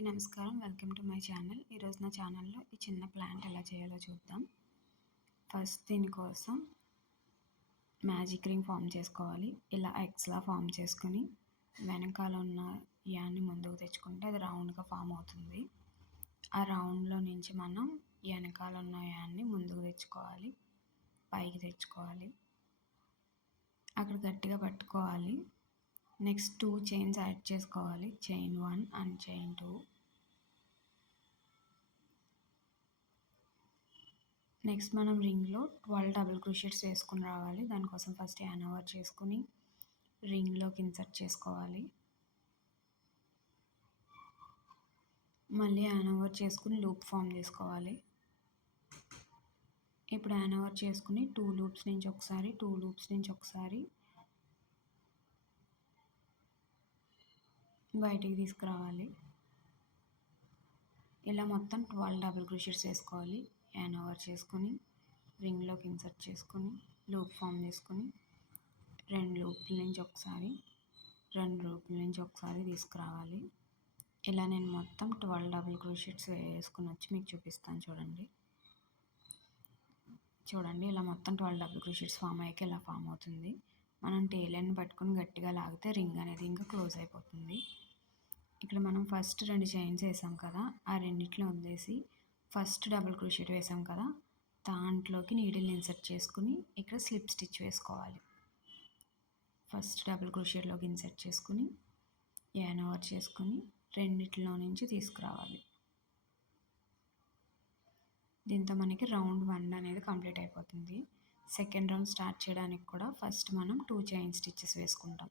అందరికీ నమస్కారం. Welcome to my channel. ఈరోజు నా ఛానల్లో ఈ చిన్న ప్లాంట్ ఎలా చేయాలో చూద్దాం. ఫస్ట్ దీనికోసం మ్యాజిక్ రింగ్ ఫామ్ చేసుకోవాలి. ఇలా ఎక్స్లా ఫామ్ చేసుకుని వెనకాల ఉన్న యాన్ని ముందుకు తెచ్చుకుంటే అది రౌండ్గా ఫామ్ అవుతుంది. ఆ రౌండ్లో నుంచి మనం వెనకాల ఉన్న యాన్ని ముందుకు తెచ్చుకోవాలి, పైకి తెచ్చుకోవాలి, అక్కడ గట్టిగా పట్టుకోవాలి. నెక్స్ట్ 2 చైన్స్ యాడ్ చేసుకోవాలి. Chain 1 and chain 2. నెక్స్ట్ మనం రింగ్లో 12 డబుల్ క్రోషెట్స్ వేసుకుని రావాలి. దానికోసం ఫస్ట్ యాన్ ఓవర్ చేసుకుని రింగ్లోకి ఇన్సర్ట్ చేసుకోవాలి. మళ్ళీ యాన్ ఓవర్ చేసుకుని లూప్ ఫామ్ చేసుకోవాలి. ఇప్పుడు యాన్ ఓవర్ చేసుకుని 2 లూప్స్ నుంచి ఒకసారి, 2 లూప్స్ నుంచి ఒకసారి బయటికి తీసుకురావాలి. ఇలా మొత్తం 12 డబుల్ క్రోషెట్స్ వేసుకోవాలి. యాన్ ఓవర్ చేసుకొని రింగ్లోకి ఇన్సర్ట్ చేసుకొని లూప్ ఫామ్ చేసుకొని 2 లూప్ల నుంచి ఒకసారి, 2 లూప్ల నుంచి ఒకసారి తీసుకురావాలి. ఇలా నేను మొత్తం 12 డబుల్ క్రోషెట్స్ వేసుకుని వచ్చి మీకు చూపిస్తాను. చూడండి ఇలా మొత్తం 12 డబుల్ క్రోషెట్స్ ఫామ్ అయ్యాక ఇలా ఫామ్ అవుతుంది. మనం టేలర్ని పట్టుకొని గట్టిగా లాగితే రింగ్ అనేది ఇంకా క్లోజ్ అయిపోతుంది. ఇక్కడ మనం ఫస్ట్ 2 చైన్స్ వేసాం కదా, ఆ రెండిట్లో వదిలేసి ఫస్ట్ డబుల్ క్రోషెట్ వేసాం కదా, దాంట్లోకి నీడిల్ని ఇన్సర్ట్ చేసుకుని ఇక్కడ స్లిప్ స్టిచ్ వేసుకోవాలి. ఫస్ట్ డబుల్ క్రోషెట్లోకి ఇన్సర్ట్ చేసుకుని యాన్ ఓవర్ చేసుకుని రెండిట్లో నుంచి తీసుకురావాలి. దీంతో మనకి రౌండ్ 1 అనేది కంప్లీట్ అయిపోతుంది. సెకండ్ రౌండ్ స్టార్ట్ చేయడానికి కూడా ఫస్ట్ మనం 2 చైన్ స్టిచ్చెస్ వేసుకుంటాం.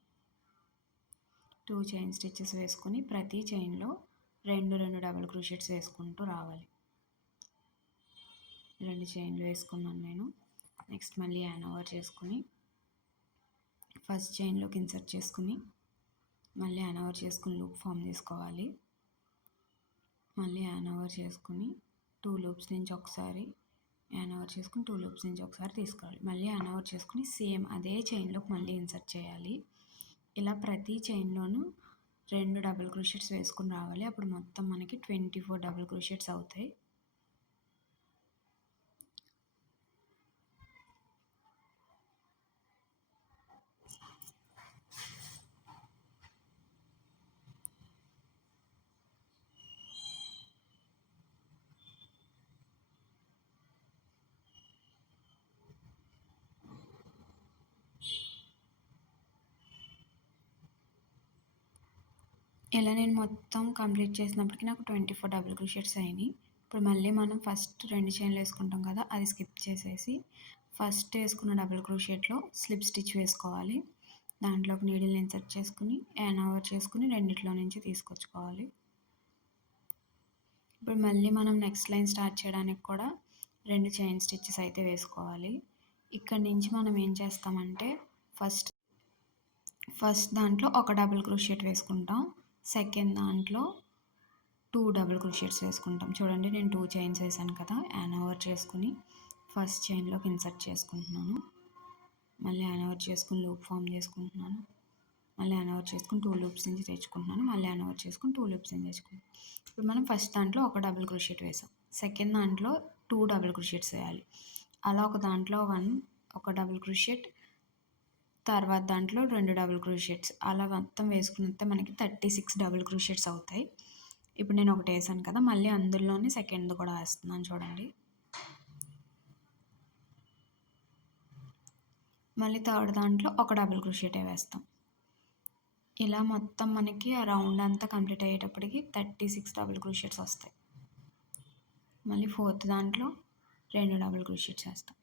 2 చైన్ స్టిచ్చెస్ వేసుకుని ప్రతి చైన్లో 2 డబుల్ క్రోషెట్స్ వేసుకుంటూ రావాలి. 2 చైన్లు వేసుకున్నాను నేను. నెక్స్ట్ మళ్ళీ యాన్ ఓవర్ చేసుకుని ఫస్ట్ చైన్లోకి ఇన్సర్ట్ చేసుకుని మళ్ళీ యాన్ ఓవర్ చేసుకుని లూప్ ఫామ్ చేసుకోవాలి. మళ్ళీ యాన్ ఓవర్ చేసుకుని 2 లూప్స్ నుంచి ఒకసారి యాన్ ఓవర్ చేసుకుని 2 లూప్స్ నుంచి ఒకసారి తీసుకోవాలి. మళ్ళీ యాన్ ఓవర్ చేసుకుని సేమ్ అదే చైన్లోకి మళ్ళీ ఇన్సర్ట్ చేయాలి. ఇలా ప్రతి చైన్లోనూ 2 డబుల్ క్రోషెట్స్ వేసుకుని రావాలి. అప్పుడు మొత్తం మనకి 24 డబుల్ క్రోషెట్స్ అవుతాయి. ఇలా నేను మొత్తం కంప్లీట్ చేసినప్పటికీ నాకు 24 డబుల్ క్రోషెట్స్ అయినాయి. ఇప్పుడు మళ్ళీ మనం ఫస్ట్ 2 చైన్లు వేసుకుంటాం కదా, అది స్కిప్ చేసేసి ఫస్ట్ వేసుకున్న డబుల్ క్రోషెట్లో స్లిప్ స్టిచ్ వేసుకోవాలి. దాంట్లోకి నీడిల్ని ఇన్సర్ట్ చేసుకుని యాన్ ఓవర్ చేసుకుని రెండిట్లో నుంచి తీసుకొచ్చుకోవాలి. ఇప్పుడు మళ్ళీ మనం నెక్స్ట్ లైన్ స్టార్ట్ చేయడానికి కూడా 2 చైన్ స్టిచ్చెస్ అయితే వేసుకోవాలి. ఇక్కడ నుంచి మనం ఏం చేస్తామంటే ఫస్ట్ దాంట్లో ఒక డబుల్ క్రోషెట్ వేసుకుంటాం. సెకండ్ దాంట్లో 2 డబుల్ క్రోషెట్స్ వేసుకుంటాం. చూడండి నేను 2 చైన్స్ వేసాను కదా, యాన్ ఓవర్ చేసుకుని ఫస్ట్ చైన్లోకి ఇన్సర్ట్ చేసుకుంటున్నాను. మళ్ళీ యాన్ ఓవర్ చేసుకుని లూప్ ఫామ్ చేసుకుంటున్నాను. మళ్ళీ యాన్ ఓవర్ చేసుకుని 2 లూప్స్ నుంచి తెచ్చుకుంటున్నాను. మళ్ళీ యాన్ ఓవర్ చేసుకుని 2 లూప్స్ నుంచి తెచ్చుకుంటాను. ఇప్పుడు మనం ఫస్ట్ దాంట్లో ఒక డబుల్ క్రోషెట్ వేసాం. సెకండ్ దాంట్లో 2 డబుల్ క్రోషెట్స్ వేయాలి. అలా ఒక దాంట్లో ఒక డబుల్ క్రోషెట్, తర్వాత దాంట్లో 2 డబుల్ క్రోషెట్స్, అలా మొత్తం వేసుకున్నట్టే మనకి 36 డబుల్ క్రోషెట్స్ అవుతాయి. ఇప్పుడు నేను ఒకటి వేసాను కదా, మళ్ళీ అందులోనే సెకండ్ కూడా వేస్తున్నాను. చూడండి మళ్ళీ థర్డ్ దాంట్లో ఒక డబుల్ క్రోషెటే వేస్తాం. ఇలా మొత్తం మనకి ఆ రౌండ్ అంతా కంప్లీట్ అయ్యేటప్పటికి 36 డబుల్ క్రోషెట్స్ వస్తాయి. మళ్ళీ ఫోర్త్ దాంట్లో 2 డబుల్ క్రోషెట్స్ వేస్తాం.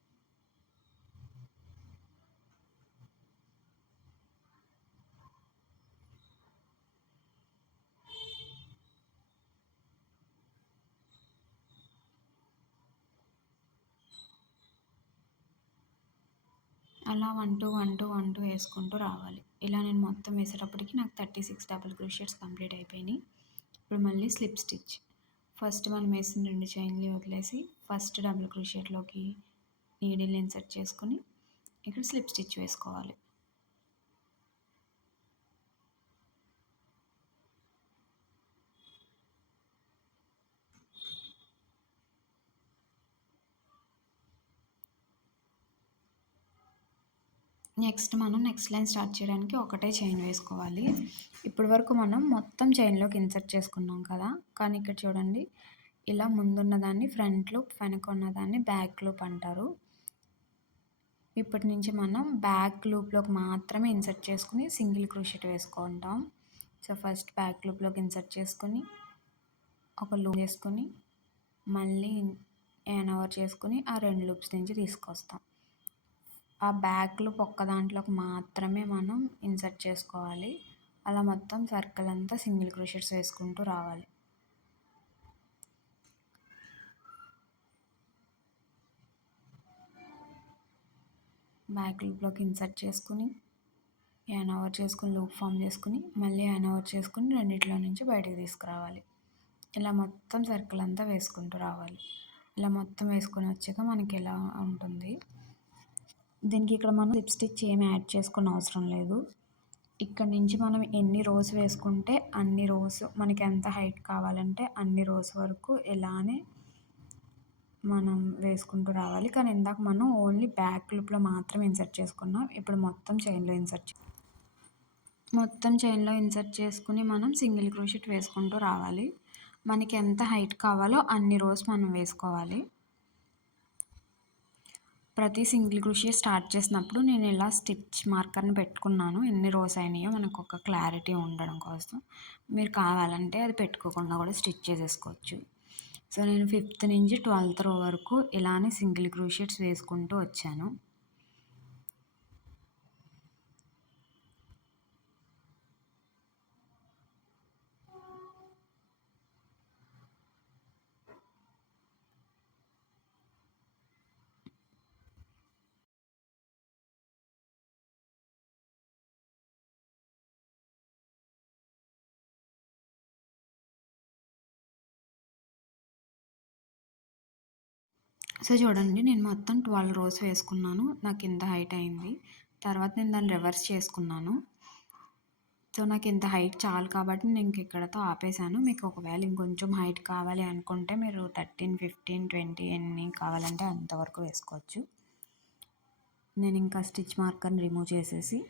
అలా 1 2 1 2 1 2 వేసుకుంటూ రావాలి. ఇలా నేను మొత్తం వేసేటప్పటికి నాకు 36 డబుల్ క్రోషెట్స్ కంప్లీట్ అయిపోయినాయి. ఇప్పుడు మళ్ళీ స్లిప్ స్టిచ్. ఫస్ట్ మనం వేసిన 2 చైన్లు వదిలేసి ఫస్ట్ డబుల్ క్రోషెట్లోకి నీడిల్ని ఇన్సర్ట్ చేసుకుని ఇక్కడ స్లిప్ స్టిచ్ వేసుకోవాలి. నెక్స్ట్ మనం నెక్స్ట్ లైన్ స్టార్ట్ చేయడానికి ఒకటే చైన్ వేసుకోవాలి. ఇప్పటి వరకు మనం మొత్తం చైన్లోకి ఇన్సర్ట్ చేసుకున్నాం కదా, కానీ ఇక్కడ చూడండి, ఇలా ముందున్న దాన్ని ఫ్రంట్ లూప్, వెనక ఉన్నదాన్ని బ్యాక్ లూప్ అంటారు. ఇప్పటి నుంచి మనం బ్యాక్ లూప్లోకి మాత్రమే ఇన్సర్ట్ చేసుకుని సింగిల్ క్రోషెట్ వేసుకుంటాం. సో ఫస్ట్ బ్యాక్ లూప్లోకి ఇన్సర్ట్ చేసుకొని ఒక లూప్ చేసుకొని మళ్ళీ యాన్ ఓవర్ చేసుకుని ఆ 2 లూప్స్ నుంచి తీసుకొస్తాం. ఆ బ్యాక్ లూప్ ఒక్క దాంట్లోకి మాత్రమే మనం ఇన్సర్ట్ చేసుకోవాలి. అలా మొత్తం సర్కిల్ అంతా సింగిల్ క్రోషెట్స్ వేసుకుంటూ రావాలి. బ్యాక్ లూప్లోకి ఇన్సర్ట్ చేసుకుని యాన్ ఓవర్ చేసుకుని లూప్ ఫామ్ చేసుకుని మళ్ళీ యాన్ ఓవర్ చేసుకుని రెండిట్లో నుంచి బయటకు తీసుకురావాలి. ఇలా మొత్తం సర్కిల్ అంతా వేసుకుంటూ రావాలి. ఇలా మొత్తం వేసుకొని వచ్చాక మనకి ఎలా ఉంటుంది. దీనికి ఇక్కడ మనం స్లిప్ స్టిచ్ ఏమి యాడ్ చేసుకునే అవసరం లేదు. ఇక్కడ నుంచి మనం ఎన్ని రోస్ వేసుకుంటే అన్ని రోస్, మనకి ఎంత హైట్ కావాలంటే అన్ని రోస్ వరకు ఇలానే మనం వేసుకుంటూ రావాలి. కానీ ఇందాక మనం ఓన్లీ బ్యాక్ లూప్లో మాత్రం ఇన్సర్ట్ చేసుకున్నాం. ఇప్పుడు మొత్తం చైన్లో ఇన్సర్ట్ చేసుకుని మనం సింగిల్ క్రోషెట్ వేసుకుంటూ రావాలి. మనకి ఎంత హైట్ కావాలో అన్ని రోస్ మనం వేసుకోవాలి. ప్రతి సింగిల్ క్రోషెట్ స్టార్ట్ చేసినప్పుడు నేను ఇలా స్టిచ్ మార్కర్ని పెట్టుకున్నాను, ఎన్ని రోస్ అయినాయో మనకు ఒక క్లారిటీ ఉండడం కోసం. మీరు కావాలంటే అది పెట్టుకోకుండా కూడా స్టిచ్ చేసేసుకోవచ్చు. సో నేను 5th నుంచి 12th రో వరకు ఇలానే సింగిల్ క్రోషెట్స్ వేసుకుంటూ వచ్చాను. సో చూడండి, నేను మొత్తం 12 రోస్ వేసుకున్నాను. నాకు ఇంత హైట్ అయింది. తర్వాత నేను దాన్ని రివర్స్ చేసుకున్నాను. సో నాకు ఇంత హైట్ చాలు కాబట్టి నేను ఇక్కడతో ఆపేసాను. మీకు ఒకవేళ ఇంకొంచెం హైట్ కావాలి అనుకుంటే మీరు 13, 15, 20 ఎన్ని కావాలంటే అంతవరకు వేసుకోవచ్చు. నేను ఇంకా స్టిచ్ మార్కర్ని రిమూవ్ చేసేసి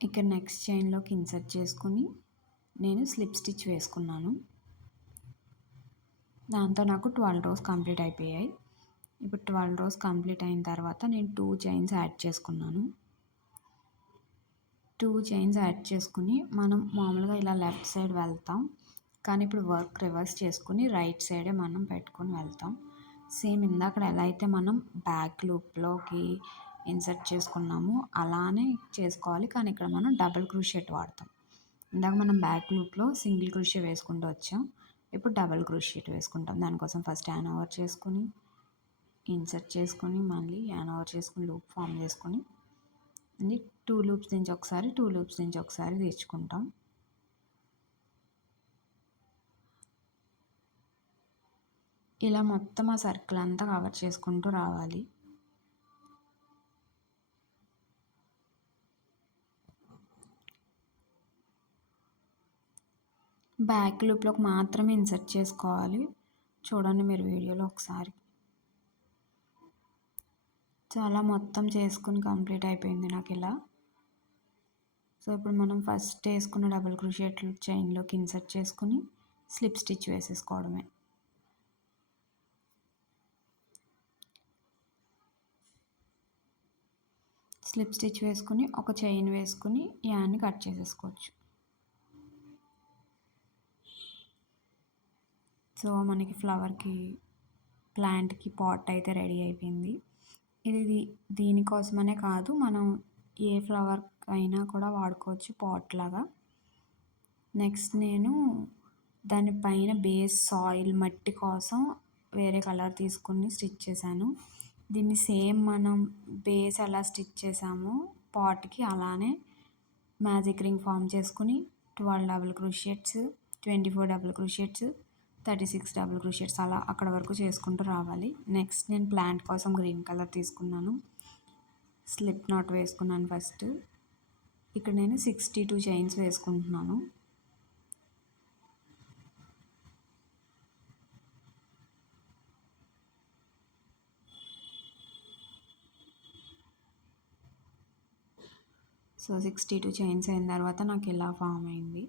ఇక్కడ నెక్స్ట్ చైన్లోకి ఇన్సర్ట్ చేసుకుని నేను స్లిప్ స్టిచ్ వేసుకున్నాను. దాంతో నాకు 12 రోస్ కంప్లీట్ అయిపోయాయి. ఇప్పుడు 12 రోస్ కంప్లీట్ అయిన తర్వాత నేను 2 చైన్స్ యాడ్ చేసుకున్నాను. 2 చైన్స్ యాడ్ చేసుకుని మనం మామూలుగా ఇలా లెఫ్ట్ సైడ్ వెళ్తాం, కానీ ఇప్పుడు వర్క్ రివర్స్ చేసుకుని రైట్ సైడే మనం పెట్టుకొని వెళ్తాం. సేమ్ ఇందాక ఎలా అయితే మనం బ్యాక్ లూప్లోకి ఇన్సర్ట్ చేసుకున్నామో అలానే చేసుకోవాలి, కానీ ఇక్కడ మనం డబుల్ క్రోషెట్ వాడతాం. ఇందాక మనం బ్యాక్ లూప్లో సింగిల్ క్రోషెట్ వేసుకుంటూ వచ్చాం, ఇప్పుడు డబుల్ క్రోషెట్ వేసుకుంటాం. దానికోసం ఫస్ట్ యాన్ ఓవర్ చేసుకుని ఇన్సర్ట్ చేసుకుని మళ్ళీ యాన్ ఓవర్ చేసుకుని లూప్ ఫామ్ చేసుకుని మళ్ళీ 2 లూప్స్ నుంచి ఒకసారి 2 లూప్స్ నుంచి ఒకసారి తెచ్చుకుంటాం. ఇలా మొత్తం ఆ సర్కిల్ అంతా కవర్ చేసుకుంటూ రావాలి. బ్యాక్ లూప్లోకి మాత్రమే ఇన్సర్ట్ చేసుకోవాలి. చూడండి మీరు వీడియోలో ఒకసారి. చాలా మొత్తం చేసుకుని కంప్లీట్ అయిపోయింది నాకు ఇలా. సో ఇప్పుడు మనం ఫస్ట్ వేసుకున్న డబుల్ క్రోషెట్ చైన్లోకి ఇన్సర్ట్ చేసుకుని స్లిప్ స్టిచ్ వేసేసుకోవడమే. స్లిప్ స్టిచ్ వేసుకుని ఒక చైన్ వేసుకుని యాన్ని కట్ చేసేసుకోవచ్చు. సో మనకి ఫ్లవర్కి, ప్లాంట్కి పాట్ అయితే రెడీ అయిపోయింది. ఇది దీనికోసమనే కాదు, మనం ఏ ఫ్లవర్ అయినా కూడా వాడుకోవచ్చు పాట్ లాగా. నెక్స్ట్ నేను దానిపైన బేస్ సాయిల్ మట్టి కోసం వేరే కలర్ తీసుకుని స్టిచ్ చేశాను. దీన్ని సేమ్ మనం బేస్ ఎలా స్టిచ్ చేసామో పాట్కి అలానే మ్యాజిక్ రింగ్ ఫామ్ చేసుకుని 12 double crochets, 24 double crochets, 36 double crochets అలా అక్కడ వరకు చేసుకుంటూ రావాలి. నెక్స్ట్ నేను ప్లాంట్ కోసం గ్రీన్ కలర్ తీసుకున్నాను, స్లిప్ నాట్ వేసుకున్నాను ఫస్ట్. ఇక్కడ నేను 62 చైన్స్ వేసుకుంటున్నాను. 62 చైన్స్ వేసుకుని 1 2 3 4 5 6 7 8 9 10 11 12 13 14 15 16 17 18 19 20 21 22 23 24 25 26 27 28 29 30 31 32 33 34 35 36 37 38 39 40 41 42 43 44 45 46 47 48 49 50 సో 62 చైన్స్ అయిన తర్వాత నాకు ఇలా ఫామ్ అయింది.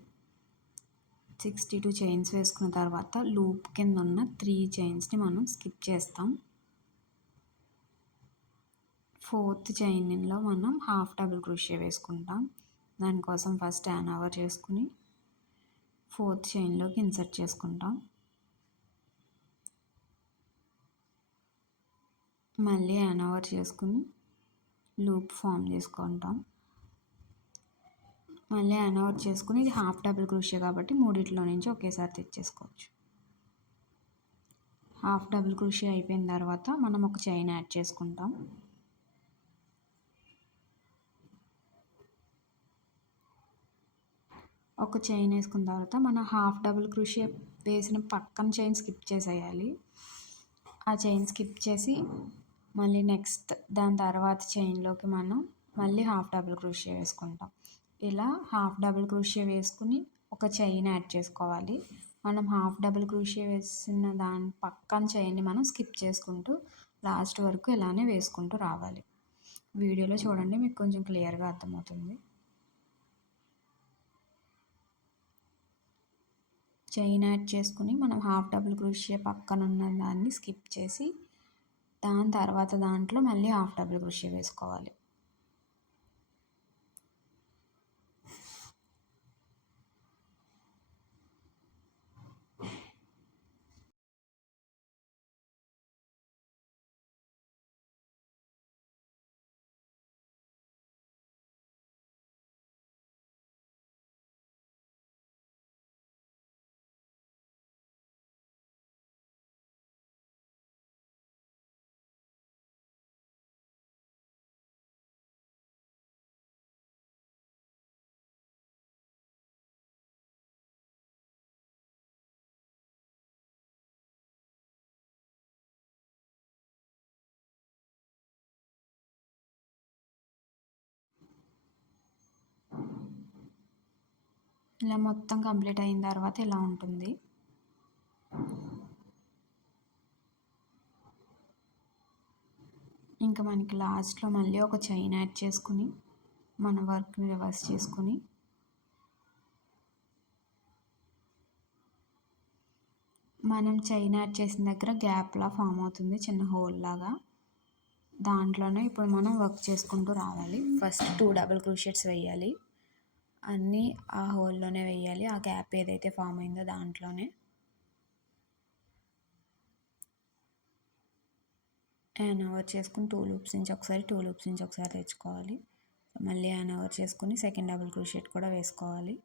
62 చైన్స్ వేసుకున్న తర్వాత లూప్ కింద ఉన్న 3 చైన్స్ని మనం స్కిప్ చేస్తాం. 4th చైన్లో మనం హాఫ్ డబుల్ క్రోషియా వేసుకుంటాం. దానికోసం ఫస్ట్ యాన్ ఓవర్ చేసుకుని 4th చైన్లోకి ఇన్సర్ట్ చేసుకుంటాం. మళ్ళీ యాన్ ఓవర్ చేసుకుని లూప్ ఫామ్ చేసుకుంటాం. మళ్ళీ యాన్ ఓవర్ చేసుకుని ఇది హాఫ్ డబుల్ క్రోషియా కాబట్టి మూడిట్లో నుంచి ఒకేసారి తెచ్చేసుకోవచ్చు. హాఫ్ డబుల్ క్రోషియా అయిపోయిన తర్వాత మనం ఒక చైన్ యాడ్ చేసుకుంటాం. ఒక చైన్ వేసుకున్న తర్వాత మనం హాఫ్ డబుల్ క్రోషియా వేసిన పక్కన చైన్ స్కిప్ చేసేయాలి. ఆ చైన్ స్కిప్ చేసి మళ్ళీ నెక్స్ట్ దాని తర్వాత చైన్లోకి మనం మళ్ళీ హాఫ్ డబుల్ క్రోషియా వేసుకుంటాం. ఇలా హాఫ్ డబుల్ క్రోషియా వేసుకుని ఒక చైన్ యాడ్ చేసుకోవాలి. మనం హాఫ్ డబుల్ క్రోషియా వేసిన దాని పక్కన చైన్ని మనం స్కిప్ చేసుకుంటూ లాస్ట్ వరకు ఇలానే వేసుకుంటూ రావాలి. వీడియోలో చూడండి, మీకు కొంచెం క్లియర్గా అర్థమవుతుంది. చైన్ యాడ్ చేసుకుని మనం హాఫ్ డబుల్ క్రోషియా పక్కన ఉన్న దాన్ని స్కిప్ చేసి దాని తర్వాత దాంట్లో మళ్ళీ హాఫ్ డబుల్ క్రోషియా వేసుకోవాలి. ఇలా మొత్తం కంప్లీట్ అయిన తర్వాత ఇలా ఉంటుంది. ఇంకా మనకి లాస్ట్లో మళ్ళీ ఒక చైన్ యాడ్ చేసుకుని మన వర్క్ని రివర్స్ చేసుకుని మనం చైన్ యాడ్ చేసిన దగ్గర గ్యాప్లా ఫామ్ అవుతుంది, చిన్న హోల్ లాగా. దాంట్లోనే ఇప్పుడు మనం వర్క్ చేసుకుంటూ రావాలి. ఫస్ట్ 2 డబుల్ క్రోషియట్స్ వేయాలి. అన్నీ ఆ హోల్లోనే వేయాలి. ఆ గ్యాప్ ఏదైతే ఫామ్ అయిందో దాంట్లోనే యాన్ ఓవర్ చేసుకుని 2 లూప్స్ నుంచి ఒకసారి 2 లూప్స్ నుంచి ఒకసారి తెచ్చుకోవాలి. మళ్ళీ యాన్ ఓవర్ చేసుకుని సెకండ్ డబుల్ క్రోషియట్ కూడా వేసుకోవాలి.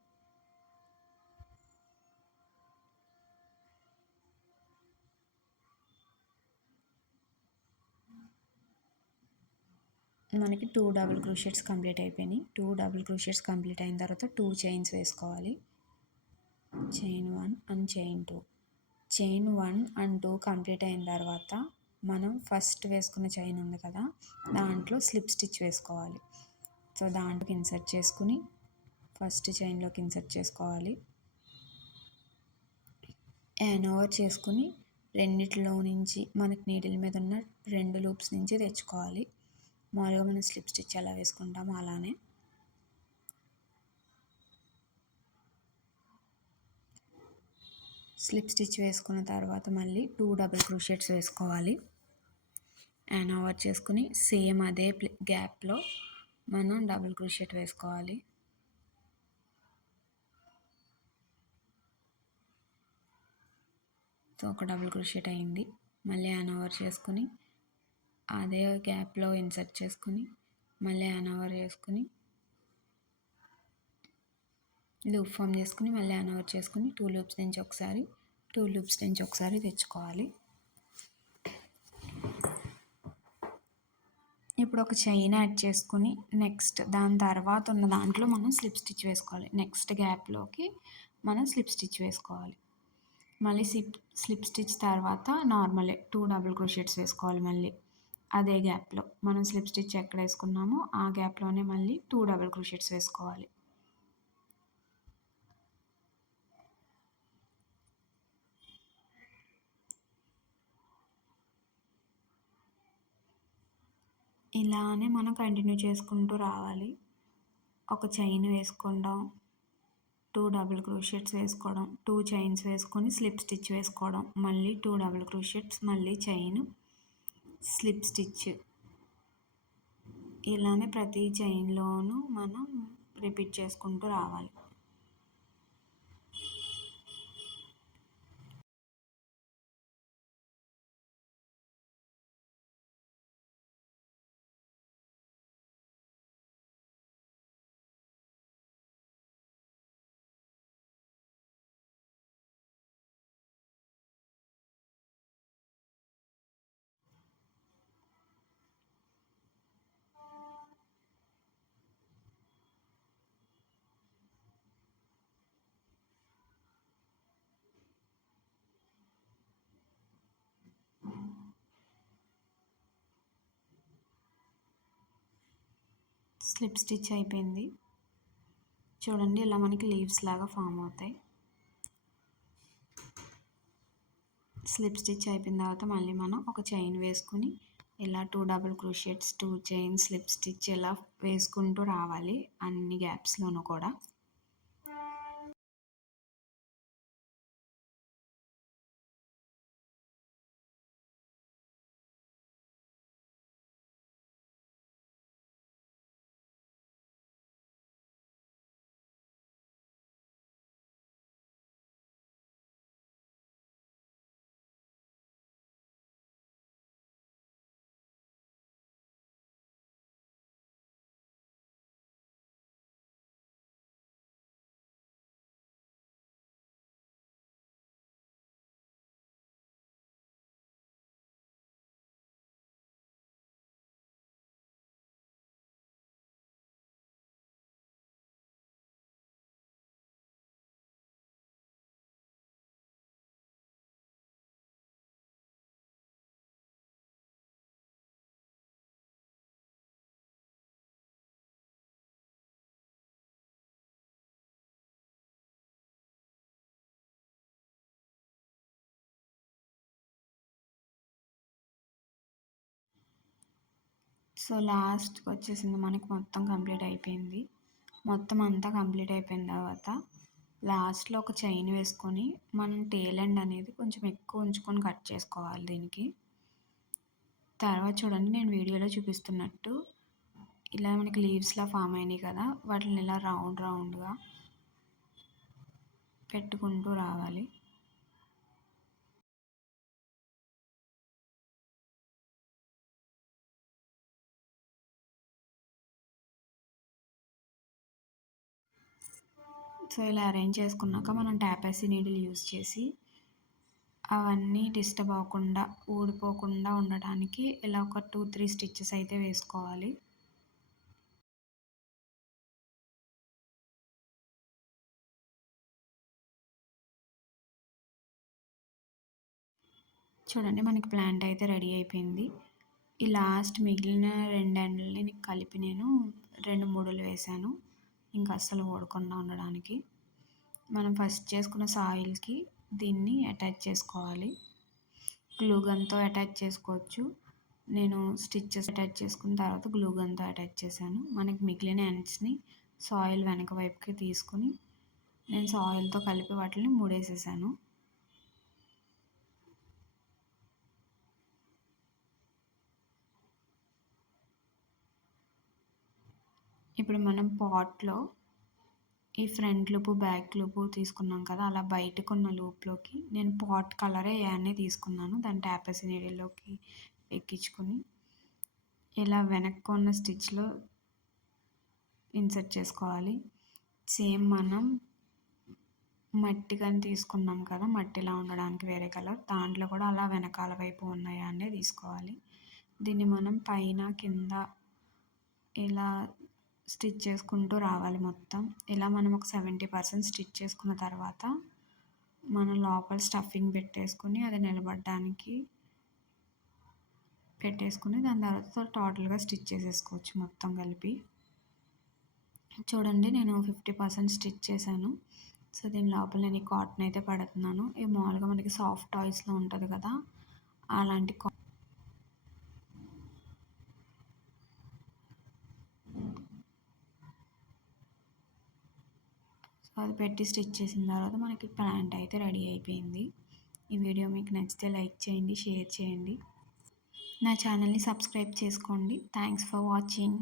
మనకి 2 డబుల్ క్రోషియట్స్ కంప్లీట్ అయిపోయినాయి. 2 డబుల్ క్రోషియట్స్ కంప్లీట్ అయిన తర్వాత 2 చైన్స్ వేసుకోవాలి. Chain 1 and chain 2. Chain 1 and 2 complete అయిన తర్వాత మనం ఫస్ట్ వేసుకున్న చైన్ ఉంది కదా, దాంట్లో స్లిప్ స్టిచ్ వేసుకోవాలి. సో దాంట్లోకి ఇన్సర్ట్ చేసుకుని ఫస్ట్ చైన్లోకి ఇన్సర్ట్ చేసుకోవాలి. యాన్ ఓవర్ చేసుకుని రెండిట్లో నుంచి మనకి నీడిల్ మీద ఉన్న 2 లూప్స్ నుంచి తెచ్చుకోవాలి. మామూలుగా మనం స్లిప్ స్టిచ్ ఎలా వేసుకుంటామో అలానే. స్లిప్ స్టిచ్ వేసుకున్న తర్వాత మళ్ళీ 2 డబుల్ క్రోషియట్స్ వేసుకోవాలి. యాన్ ఓవర్ చేసుకుని సేమ్ అదే గ్యాప్లో మనం డబుల్ క్రోషియట్ వేసుకోవాలి. సో ఒక డబుల్ క్రోషియట్ అయింది. మళ్ళీ యాన్ ఓవర్ చేసుకుని అదే గ్యాప్లో ఇన్సర్ట్ చేసుకుని మళ్ళీ యాన్ ఓవర్ చేసుకుని లూప్ ఫామ్ చేసుకుని మళ్ళీ యాన్ ఓవర్ చేసుకుని 2 లూప్స్ నుంచి ఒకసారి 2 లూప్స్ నుంచి ఒకసారి తెచ్చుకోవాలి. ఇప్పుడు ఒక చైన్ యాడ్ చేసుకుని నెక్స్ట్ దాని తర్వాత ఉన్న దాంట్లో మనం స్లిప్ స్టిచ్ వేసుకోవాలి. నెక్స్ట్ గ్యాప్లోకి మనం స్లిప్ స్టిచ్ వేసుకోవాలి. మళ్ళీ స్లిప్ స్టిచ్ తర్వాత నార్మలే 2 డబుల్ క్రోషియట్స్ వేసుకోవాలి. మళ్ళీ అదే గ్యాప్లో మనం స్లిప్ స్టిచ్ ఎక్కడ వేసుకున్నామో ఆ గ్యాప్లోనే మళ్ళీ 2 డబుల్ క్రోషియట్స్ వేసుకోవాలి. ఇలానే మనం కంటిన్యూ చేసుకుంటూ రావాలి. ఒక చైన్ వేసుకోవడం, 2 డబుల్ క్రోషెట్స్ వేసుకోవడం, 2 చైన్స్ వేసుకొని స్లిప్ స్టిచ్ వేసుకోవడం, మళ్ళీ 2 డబుల్ క్రోషెట్స్, మళ్ళీ చైన్, స్లిప్ స్టిచ్. ఇలానే ప్రతి చైన్లోనూ మనం రిపీట్ చేసుకుంటూ రావాలి. స్లిప్ స్టిచ్ అయిపోయింది. చూడండి ఇలా మనకి లీవ్స్ లాగా ఫామ్ అవుతాయి. స్లిప్ స్టిచ్ అయిపోయిన తర్వాత మళ్ళీ మనం ఒక చైన్ వేసుకుని ఇలా 2 double crochets, 2 chain, slip stitch ఇలా వేసుకుంటూ రావాలి అన్ని గ్యాప్స్లోనూ కూడా. సో లాస్ట్కి వచ్చేసింది మనకి మొత్తం కంప్లీట్ అయిపోయింది. మొత్తం అంతా కంప్లీట్ అయిపోయిన తర్వాత లాస్ట్లో ఒక చైన్ వేసుకొని మనం టేల్ ఎండ్ అనేది కొంచెం ఎక్కువ ఉంచుకొని కట్ చేసుకోవాలి దీనికి. తర్వాత చూడండి నేను వీడియోలో చూపిస్తున్నట్టు ఇలా మనకి లీవ్స్లా ఫామ్ అయినాయి కదా, వాటిని ఇలా రౌండ్ రౌండ్గా పెట్టుకుంటూ రావాలి. సో ఇలా అరేంజ్ చేసుకున్నాక మనం టాపెసీ నీడిల్ యూస్ చేసి అవన్నీ డిస్టర్బ్ అవ్వకుండా, ఊడిపోకుండా ఉండడానికి ఇలా ఒక 2-3 స్టిచ్చెస్ అయితే వేసుకోవాలి. చూడండి మనకి ప్లాంట్ అయితే రెడీ అయిపోయింది. ఈ లాస్ట్ మిగిలిన 2 ఎండ్లని కలిపి నేను 2 ముడులు వేశాను, ఇంకా అస్సలు ఊడకుండా ఉండడానికి. మనం ఫస్ట్ చేసుకున్న సాయిల్కి దీన్ని అటాచ్ చేసుకోవాలి. గ్లూ గన్తో అటాచ్ చేసుకోవచ్చు. నేను స్టిచ్చెస్ అటాచ్ చేసుకున్న తర్వాత గ్లూ గన్తో అటాచ్ చేశాను. మనకి మిగిలిన ఎండ్స్ని సాయిల్ వెనక వైపుకి తీసుకుని నేను సాయిల్తో కలిపి వాటిని ముడేసేసాను. ఇప్పుడు మనం పాట్లో ఈ ఫ్రంట్ లూపు, బ్యాక్ లూపు తీసుకున్నాం కదా, అలా బయటకు ఉన్న లూప్లోకి నేను పాట్ కలరే యాన్ని తీసుకున్నాను. దాన్ని టాపెసీ నీడిల్లోకి ఎక్కించుకొని ఇలా వెనక్కి ఉన్న స్టిచ్లో ఇన్సర్ట్ చేసుకోవాలి. సేమ్ మనం మట్టి కానీ తీసుకున్నాం కదా, మట్టిలా ఉండడానికి వేరే కలర్, దాంట్లో కూడా అలా వెనకాల వైపు ఉన్న యాన్నే తీసుకోవాలి. దీన్ని మనం పైన కింద ఇలా స్టిచ్ చేసుకుంటూ రావాలి మొత్తం. ఇలా మనం ఒక 70% స్టిచ్ చేసుకున్న తర్వాత మనం లోపల స్టఫింగ్ పెట్టేసుకుని అది నిలబడడానికి పెట్టేసుకుని దాని తర్వాత టోటల్గా స్టిచ్ చేసేసుకోవచ్చు మొత్తం కలిపి. చూడండి నేను 50% స్టిచ్ చేశాను. సో దీని లోపల నేను ఈ కాటన్ అయితే పడుతున్నాను. ఇది మామూలుగా మనకి సాఫ్ట్ టాయ్స్లో ఉంటుంది కదా, అలాంటి సో అది పెట్టి స్టిచ్ చేసిన తర్వాత మనకి ప్యాంట్ అయితే రెడీ అయిపోయింది. ఈ వీడియో మీకు నచ్చితే లైక్ చేయండి, షేర్ చేయండి. నా ఛానల్ని సబ్స్క్రైబ్ చేసుకోండి. Thanks for watching.